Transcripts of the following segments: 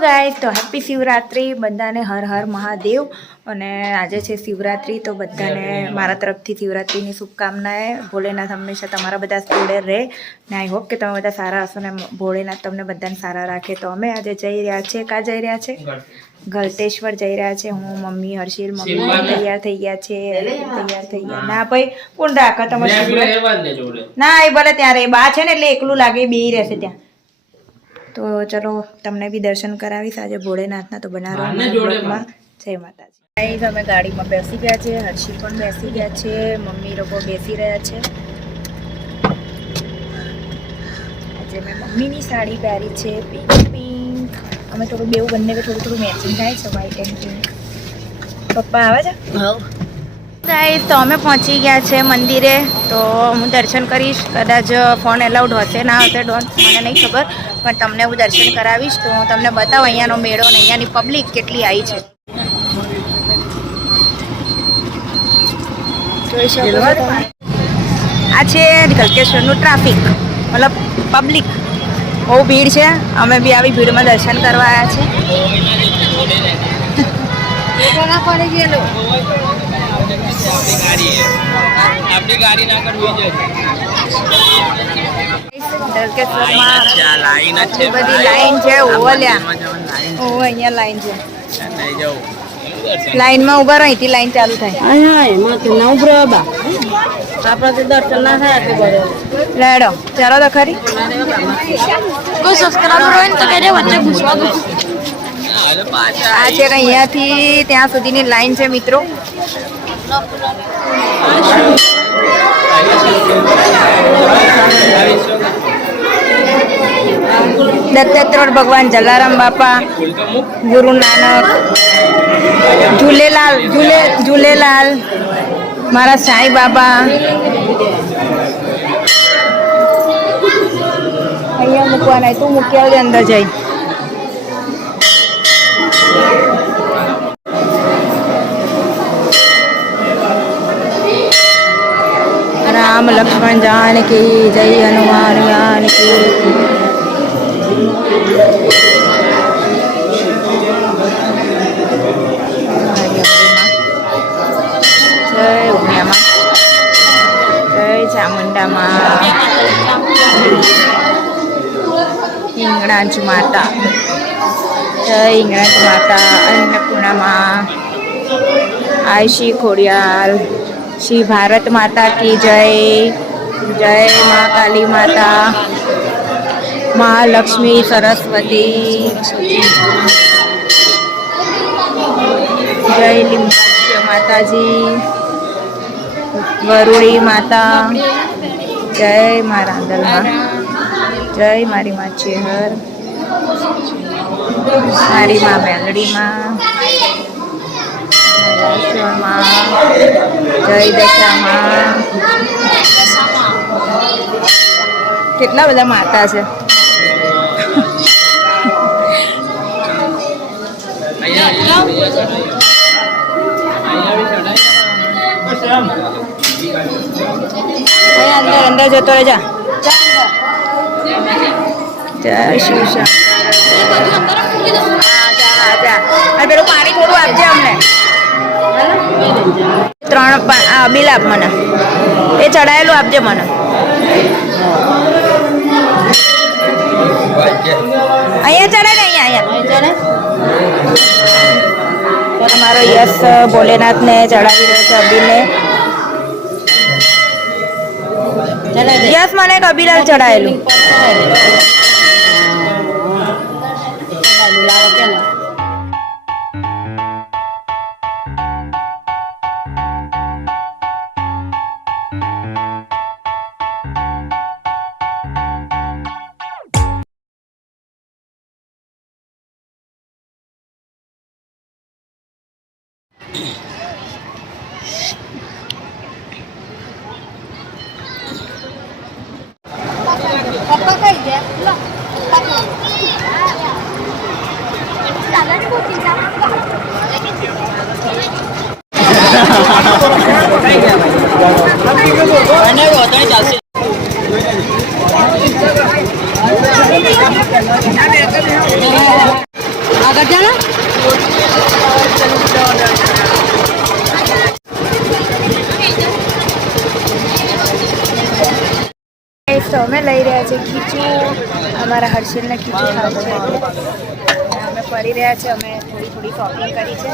ગાય તો હેપી શિવરાત્રી બધાને હર હર મહાદેવ. અને આજે છે શિવરાત્રી તો બધાને મારા તરફથી શિવરાત્રીની શુભકામનાએ ભોલેનાથ હંમેશા તમારા બધા જોડે રહે. ને આઈ હોપ કે તમે બધા સારા હશો ને ભોલેનાથ તમને બધાને સારા રાખે. તો અમે આજે જઈ રહ્યા છે કાં જઈ રહ્યા છે? ગલતેશ્વર જઈ રહ્યા છે. હું મમ્મી હર્ષિલ મમ્મી તૈયાર થઈ ગયા છે. તૈયાર થઈ ગયા ના ભાઈ કોણ રાખે? તમારે ના એ ભલે ત્યાં રહે. બા છે ને એટલે એકલું લાગે બે રહેશે ત્યાં. તો ચલો તમને બી દર્શન કરાવીશ. આજે ભોળેનાથના તો બનારસમાં જય માતાજી. ગાઈઝ અમે ગાડીમાં બેસી ગયા છે. હર્ષિલ પણ બેસી ગયા છે. મમ્મી લોકો બેસી રહ્યા છે. આજે મેં મમ્મીની સાડી પહેરી છે. પિંક પિંક અમે થોડું બેવું બંને થોડું થોડું મેચિંગ થાય છે વ્હાઈટ એન્ડ પિંક પપ્પા આવે છે ગાઈસ તો અમે પહોંચી ગયા છે મંદિરે. તો હું દર્શન કરીશ. કદાચ ફોન એલાઉડ હશે ના હશે ડોન મને નહીં ખબર. પણ તમને હું દર્શન કરાવીશ તો હું તમને બતાવું અહીંયાનો મેળો ને અહીંયાની પબ્લિક કેટલી આવી છે. આ છે ગલકેશ્વરનું ટ્રાફિક મતલબ પબ્લિક બહુ ભીડ છે. અમે બી આવી ભીડમાં દર્શન કરવા આવ્યા છે. આપણી ગાડી ના કરવી બધી લાઈન છે ઓવલ્યા ઓહ અહીંયા લાઈન છે. લાઈનમાં ઊભા રહી હતી લાઈન ચાલુ થાય. આપડે દર્શન ના થાય આટલી બધે. લેડો ચાલો તો ખરી. કોઈ સબસ્ક્રાઈબર હોય ને તો કહેજે વચ્ચે ઘૂસવા આ છે અહીંયાથી ત્યાં સુધીની લાઈન છે મિત્રો. દત્તાત્રેય ભગવાન જલારામ બાપા ગુરુ નાનક ઝૂલેલાલ ઝૂલે ઝૂલેલાલ મારા સાંઈ બાબા અહીંયા મૂકવાના તું મૂકી આવજે અંદર જઈ લક્ષ્મણ જાનકી, જય હનુમાન જ્ઞાન કી જય ઉમિયામાં. જય ચામુંડામાં. હિંગળાજ માતા. જય હિંગળાજ માતા અન્નપૂર્ણામાં. આય શ્રી ખોડિયાલ. શ્રી ભારત માતા કી જય. જય મા કાલી માતા મહાલક્ષ્મી સરસ્વતી. જય લિંબાચ્ય માતાજી વરુણી માતા, જય મા રાંદલમાં જય મારી મા ચેહર, મારી મા મેલડીમાં માં જય દશામાં. કેટલા બધા માતા છે? અંદર અંદર જતો શિવ જા જય શ્રી અને પેલું પાણી થોડું આપજે અમને. ત્રણ બિલ આપ મને. એ ચડાયેલું આપજે મને. અહીંયા ચડે ને અહીંયા અહીંયા તો તમારો યશ ભોલેનાથને ચડાવી રહ્યો છે અબીલને યશ મને એક અબીલાલ ચડાયેલું આગળ જાણા છે ખીચું, અમારા હર્ષિલને ખીચું ખાવું છે. અમે ફરી રહ્યા છે, અમે થોડી થોડી શોપિંગ કરી છે.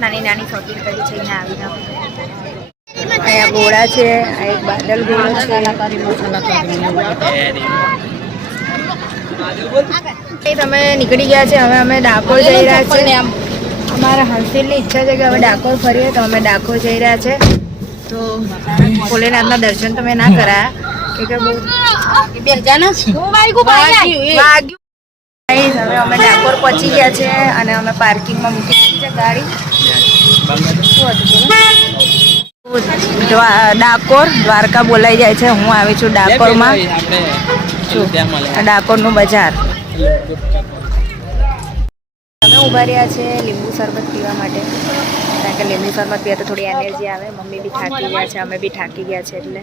નાની નાની શોપિંગ કરી છે, અહીંયા આવીને. અહીંયા ગોળા છે, આ એક બાદલ ગોળો છે. તમે નીકળી ગયા છે, હવે અમે ડાકોર જઈ રહ્યા છીએ અમારા હર્ષિલની ઈચ્છા છે કે હવે ડાકોર ફરીએ, તો અમે ડાકોર જઈ રહ્યા છે. તો ભોલેનાથના દર્શન તમે ના કરાયા. હવે અમે ડાકોર પહોંચી ગયા છે અને અમે પાર્કિંગમાં મૂકી દીધી છે ગાડી. ડાકોર દ્વારકા બોલાઈ જાય છે. હું આવી છું ડાકોરમાં. ડાકોરનું બજાર. અમે ઊભા રહ્યા છે લીંબુ શરબત પીવા માટે. કારણ કે લીંબુ શરબત પીવા તો થોડી એનર્જી આવે. મમ્મી બી થાકી ગયા છે અમે બી થાકી ગયા છે એટલે.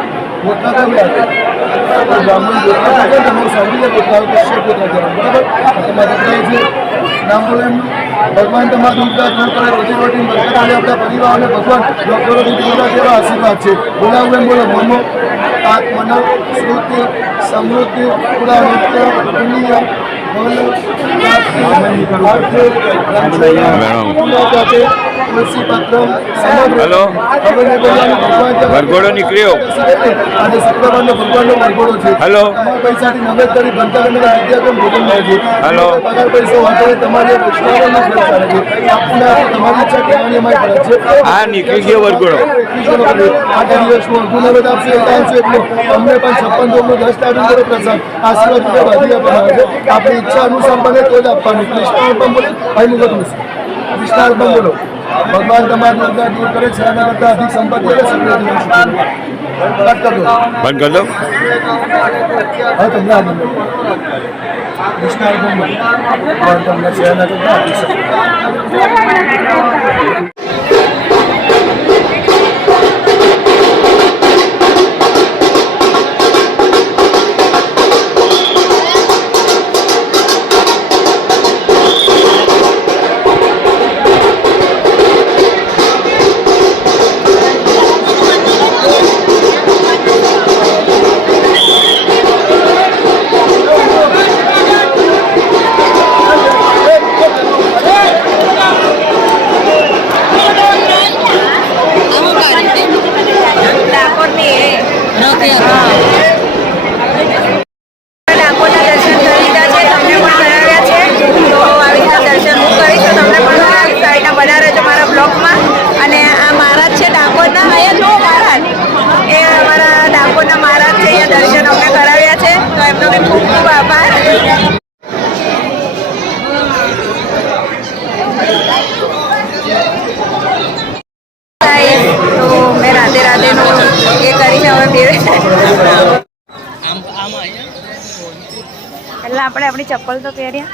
તો બ્રાહ્મણ જેટલા થાય તમારે તમારે કઈ છે નામ ભગવાન તમારા દુઃખ દૂર કરે રોજી રોટી બરકત આપણા પરિવારને ભગવાન ડોક્ટરો દીકરા જેવા આશીર્વાદ છે બોલાવું એમ બોલો મનો આત્મન સ્મૃતિ સમૃદ્ધિ પુરા નિત્ય પુણ્ય સમગ્ર હેલો. વરઘોડો નીકળ્યો? આજે શુક્રવારનો ભગવાનનો વરઘોડો છે. હેલો. હેલો. આ નીકળી ગયો વરઘોડો. અમને પણ છપ્પન જોગનો દસ કરો પ્રસાદ આશીર્વાદ રૂપિયા આપવામાં આવે છે. આપણી ઈચ્છા અનુસાર બને તો જ આપવાનું. કૃષ્ણાર્પણ બોલો ભાઈ મુગત કૃષ્ણાર્પણ બોલો. ભગવાન તમારી દુર્ગા દૂર કરે છે એના કરતાં અધિક સંપત્તિ બંધ કરી દો. હા તમને આ નંબર કૃષ્ણાર્પણ તમને છે આના કરતાં અધિક સંપત્તિ 点了 પહેલા આપણે આપણી ચપ્પલ તો પહેર્યા.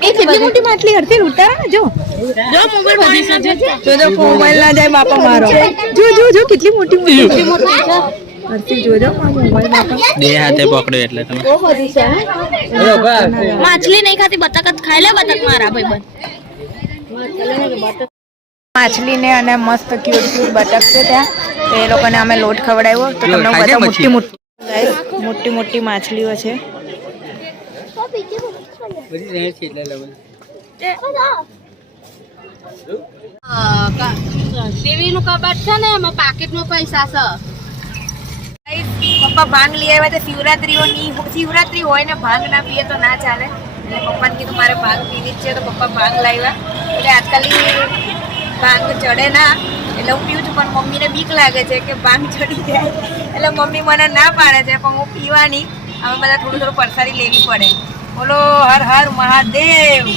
કેટલી મોટી માટલી હરતી ઉતારો ને જો જો મોબાઈલ બધી સજે છે. જો જો મોબાઈલ ના જાય બાપા મારો. જો જો જો કેટલી મોટી મોટી હરતી જોજો મોબાઈલ બાપા બે હાથે પકડ્યો એટલે તમે. માછલી નહીં ખાતી બતક જ ખાઈ લે બતક મારા ભાઈ માછલીને અને મસ્ત ક્યુટ ક્યુટ બતક છે ત્યાં. તો એ લોકોને અમે લોટ ખવડાવ્યો. તો તમને બધા મોટી મોટી મોટી મોટી માછલીઓ છે. દેવીનું કબાટ છે ને એમાં પાકીટમાં પૈસા છે. પપ્પા ભાંગ લઈ આવ્યા તો શિવરાત્રીઓની શિવરાત્રી હોય ને ભાંગ ના પીએ તો ના ચાલે. એટલે પપ્પાને કીધું મારે ભાંગ પીવી જ છે તો પપ્પા ભાંગ લાવ્યા. એટલે આજકાલ ભાંગ ચડે ના. એટલે હું પીવું છું, પણ મમ્મીને બીક લાગે છે કે ભાંગ ચડી જાય. એટલે મમ્મી મને ના પાડે છે, પણ હું પીવાની. અમે બધા થોડું થોડું પરસારી લેવી પડે. બોલો, હર હર મહાદેવ.